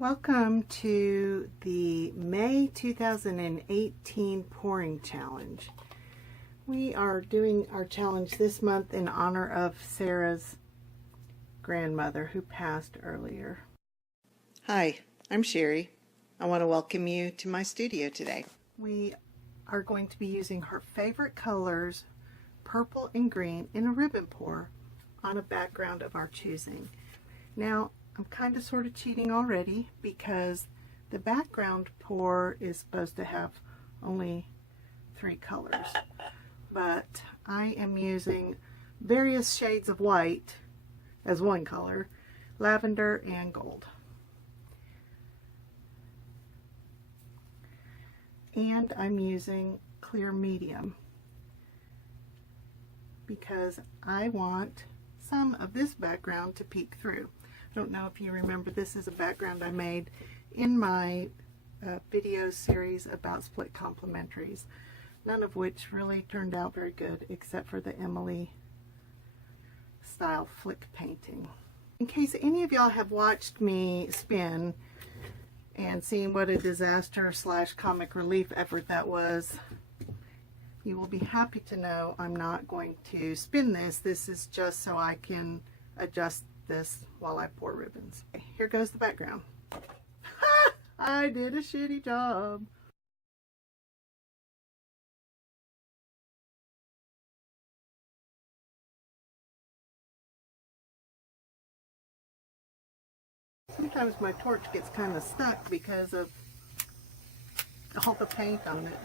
Welcome to the May 2018 pouring challenge. We are doing our challenge this month in honor of Sarah's grandmother who passed earlier. Hi, I'm Sherry. I want to welcome you to my studio today. We are going to be using her favorite colors, purple and green, in a ribbon pour on a background of our choosing. Now, I'm kind of sort of cheating already because the background pour is supposed to have only 3 colors, but I am using various shades of white as one color, lavender and gold. And I'm using clear medium because I want some of this background to peek through. I don't know if you remember, this is a background I made in my video series about split complementaries, none of which really turned out very good except for the Emily style flick painting. In case any of y'all have watched me spin and seen what a disaster / comic relief effort that was, you will be happy to know I'm not going to spin this. This is just so I can adjust this while I pour ribbons. Okay, here goes the background. I did a shitty job. Sometimes my torch gets kind of stuck because of all the paint on it.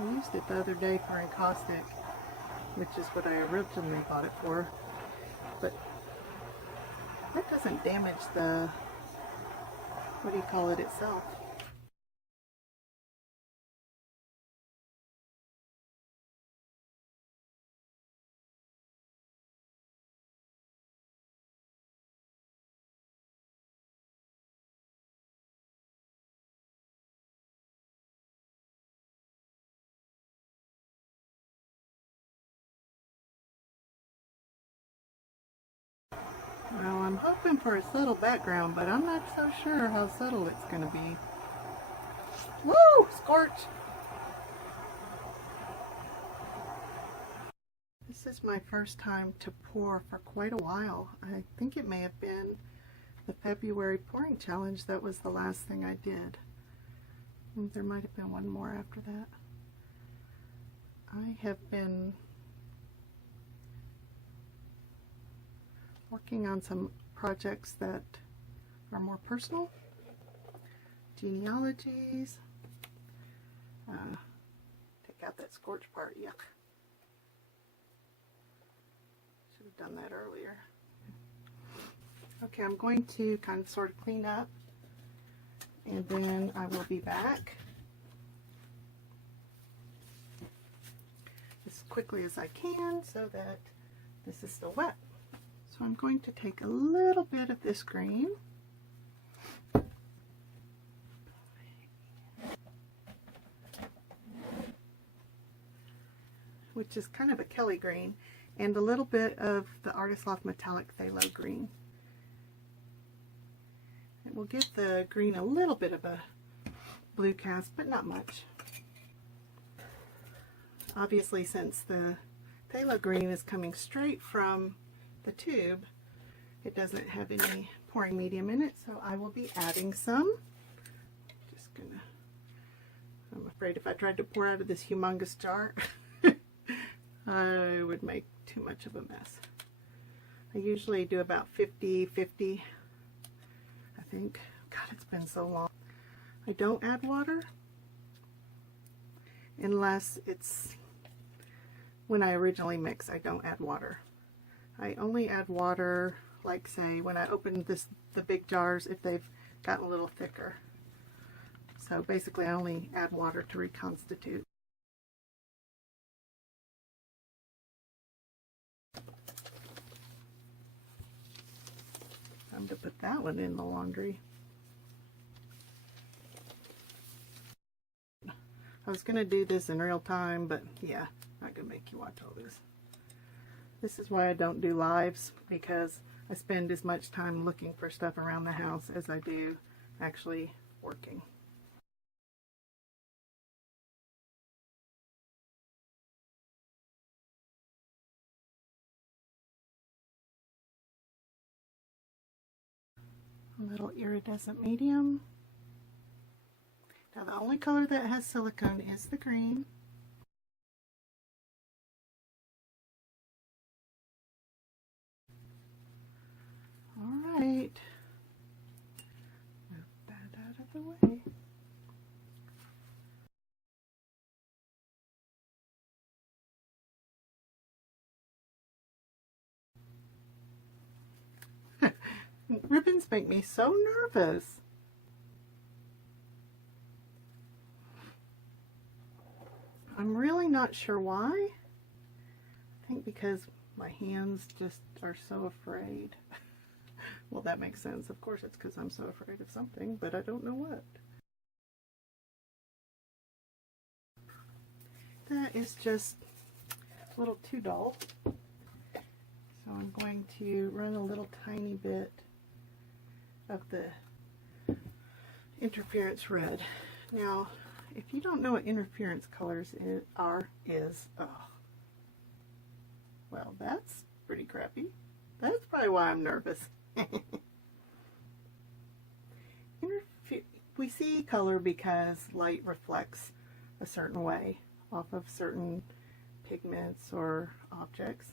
I used it the other day for encaustic, which is what I originally bought it for. But that doesn't damage the, what do you call it, itself. Well, I'm hoping for a subtle background, but I'm not so sure how subtle it's going to be. Woo! Scorch! This is my first time to pour for quite a while. I think it may have been the February pouring challenge. That was the last thing I did. And there might have been one more after that. I have been working on some projects that are more personal, genealogies. Take out that scorch part, yuck. Should have done that earlier. Okay, I'm going to kind of sort of clean up and then I will be back as quickly as I can so that this is still wet. So I'm going to take a little bit of this green, which is kind of a Kelly green, and a little bit of the Artist Loft Metallic Phthalo green. It will give the green a little bit of a blue cast, but not much. Obviously, since the phthalo green is coming straight from the tube, it doesn't have any pouring medium in it, so I will be adding some. I'm afraid if I tried to pour out of this humongous jar, I would make too much of a mess. I usually do about 50-50, I think. God, it's been so long. I don't add water unless it's when I originally mix. I don't add water. I only add water, like say, when I open the big jars, if they've gotten a little thicker. So basically I only add water to reconstitute. Time to put that one in the laundry. I was going to do this in real time, but yeah, not going to make you watch all this. This is why I don't do lives, because I spend as much time looking for stuff around the house as I do actually working. A little iridescent medium. Now the only color that has silicone is the green. Alright, move that out of the way. Ribbons make me so nervous. I'm really not sure why. I think because my hands just are so afraid. Well, that makes sense. Of course it's because I'm so afraid of something, but I don't know what. That is just a little too dull. So I'm going to run a little tiny bit of the interference red. Now, if you don't know what interference colors are, well, that's pretty crappy. That's probably why I'm nervous. We see color because light reflects a certain way off of certain pigments or objects.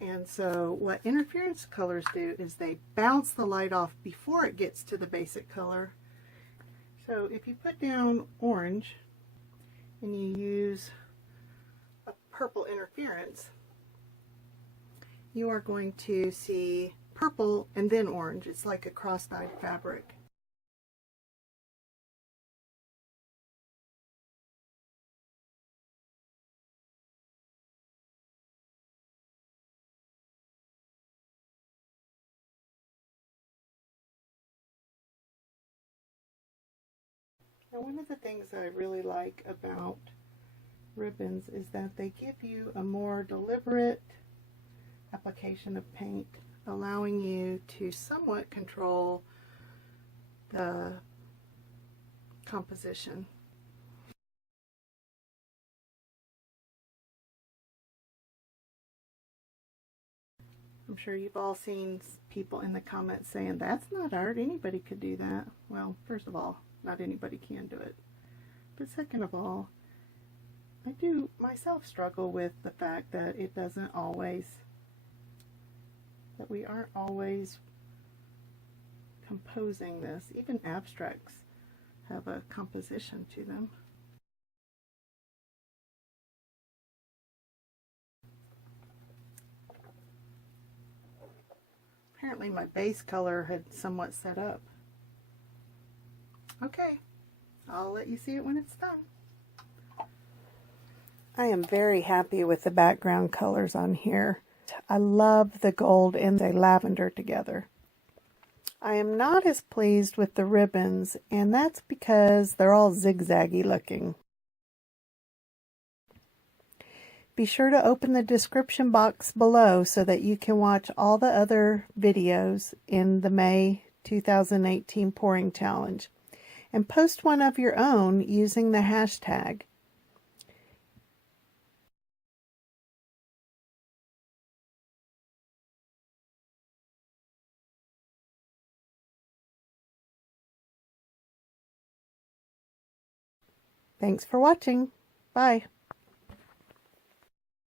And so what interference colors do is they bounce the light off before it gets to the basic color. So if you put down orange and you use a purple interference, you are going to see purple and then orange. It's like a cross-dyed fabric. Now, one of the things I really like about ribbons is that they give you a more deliberate application of paint, allowing you to somewhat control the composition. I'm sure you've all seen people in the comments saying, that's not art, anybody could do that. Well, first of all, not anybody can do it. But second of all, I do myself struggle with the fact that it doesn't always, that we aren't always composing this. Even abstracts have a composition to them. Apparently my base color had somewhat set up. Okay, I'll let you see it when it's done. I am very happy with the background colors on here. I love the gold and the lavender together. I am not as pleased with the ribbons, and that's because they're all zigzaggy looking. Be sure to open the description box below so that you can watch all the other videos in the May 2018 pouring challenge, and post one of your own using the hashtag. Thanks for watching. Bye.